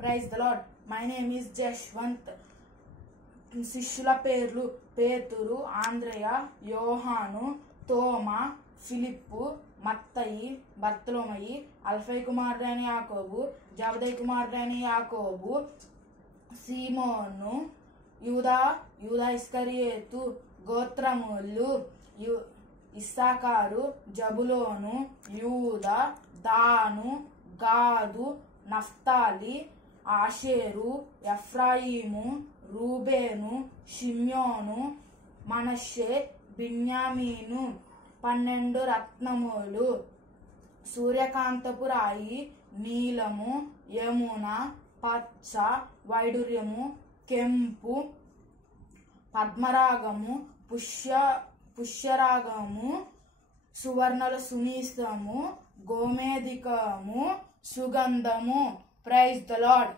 Praise the lord. My name is Jashwanth. శిష్యుల పేర్లు: పేతురు, ఆంద్రేయ, యోహాను, తోమా, ఫిలిప్పు, మత్తయి, బర్తలోమయి, అల్ఫై కుమారుడైన యాకోబు, జబదయి కుమారుడైన యాకోబు, సీమోను, యూదా ఇస్కరియోతు. గోత్రములు: ఇస్సాకారు, జబులోను, యూదా, Dan, Gad, Naphtali, Asher, Ephraim, Reuben, షిమ్యోను, మనష్షే, బిన్యామీను. 12 రత్నములు: సూర్యకాంతపు రాయి, నీలము, యమున, పచ్చ, వైడూర్యము, కెంపు, పద్మరాగము, పుష్యరాగము, సువర్ణల సునీసము, గోమేధికము, సుగంధము. Praise the lord.